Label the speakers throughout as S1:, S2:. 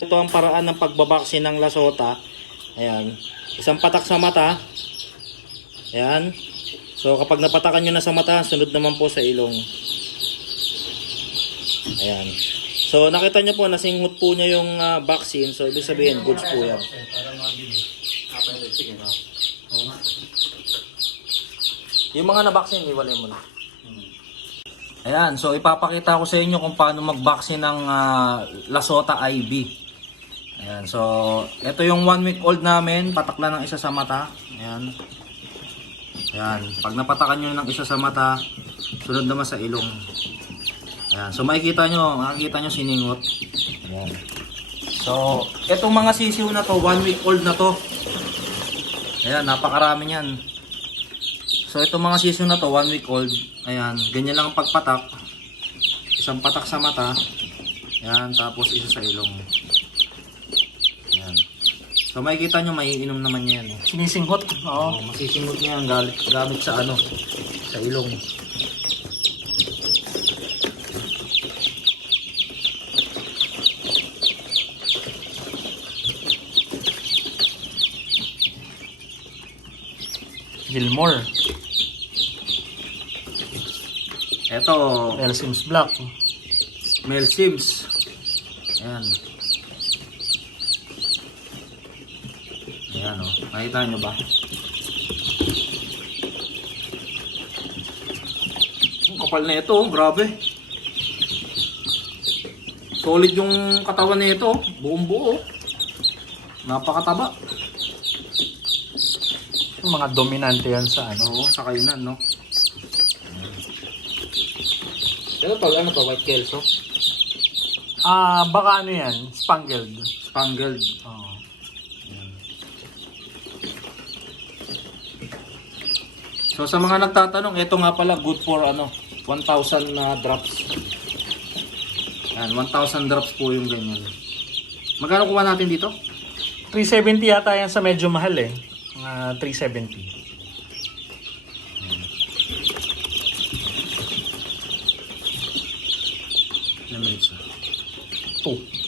S1: Ito ang paraan ng pagbabaksin ng lasota. Ayan. Isang patak sa mata. Ayan. So kapag napatakan nyo na sa mata, sunod naman po sa ilong. Ayan. So nakita nyo po, nasinghot po niya yung ah, vaccine. So ibig sabihin, goods po yan. Yung mga na-vaccine, iwalay mo na. Ayan, so ipapakita ko sa inyo kung paano mag-vaccine ng ah, Lasota IB. Ayan, so ito yung one week old namin, patak lang ng isa sa mata. Ayan. Ayan, pag napatakan nyo ng isa sa mata, sunod naman sa ilong. Ayan, so makikita nyo, makikita nyo siningot. Ayan. So, etong mga sisiw na to, one week old na to. Ayan, napakarami niyan. So itong mga season na to, one week old, ayan, ganyan lang ang pagpatak. Isang patak sa mata, ayan, tapos isa sa ilong. So makikita nyo, maiinom naman niya yan. eh.
S2: Sinisinghot.
S1: Oh,
S2: Oo.
S1: masisingot niya ang galit, gamit sa ano, sa ilong.
S2: Gilmore.
S1: Eto,
S2: L. Sims Black.
S1: Mel Sims. Ayan. Ayan o. Oh. Makita nyo ba? Ang kapal na ito. oh. Grabe. Solid yung katawan na ito. Buong buo. oh. Napakataba.
S2: Yung mga dominante yan sa ano.
S1: Oo, sa kainan, no? Pero to, ano to? White Kelso?
S2: Ah, baka ano yan? Spangled.
S1: Spangled.
S2: Oo.
S1: So sa mga nagtatanong, ito nga pala good for ano, 1,000 na drops. Yan, 1,000 drops po yung ganyan. Magkano kuha natin dito?
S2: 370 yata yan sa medyo mahal eh. Mga 370.
S1: Ilan minutes na?
S2: 2.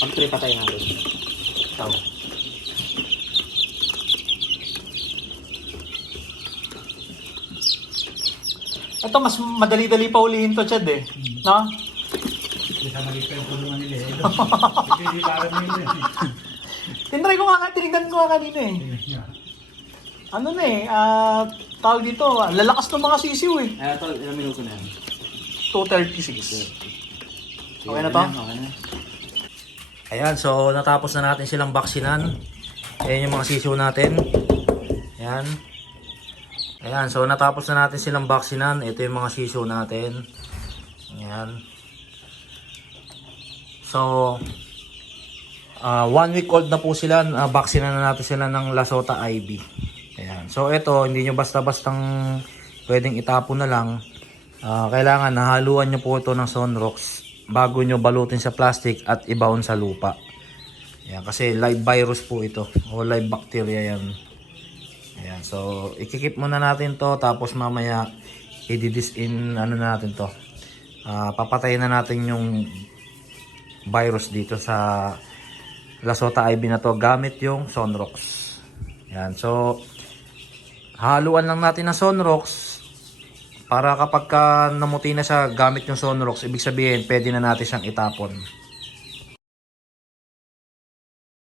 S1: Pag-tray patay natin.
S2: Ikaw. Ito mas madali-dali pa ulihin to, Chad eh. No? Tinry ko nga, tinignan ko nga kanina eh. Ano na eh, ah, tawag dito, ah, lalakas ng mga sisiw eh.
S1: Ay, ito, ilang minuto na yan?
S2: 236. Okay na to?
S1: Okay na. Ayan, so natapos na natin silang baksinan. Ayan yung mga sisiw natin. Ayan. Ayan, so natapos na natin silang baksinan. Ito yung mga sisiw natin. Ayan. So, ah one week old na po sila. Uh, baksinan na natin sila ng Lasota IB. Ayan. So, ito, hindi nyo basta-bastang pwedeng itapon na lang. Ah, kailangan nahaluan nyo po ito ng Sonrox bago nyo balutin sa plastic at ibaon sa lupa. Ayan, kasi live virus po ito o live bacteria yan. Ayan, so ikikip muna natin to tapos mamaya i-disin ano na natin to. Ah, papatayin na natin yung virus dito sa Lasota IB na to gamit yung Sonrox. Ayan, so haluan lang natin ng Sonrox para kapag ka namuti na siya gamit yung Sonrox, ibig sabihin pwede na natin siyang itapon.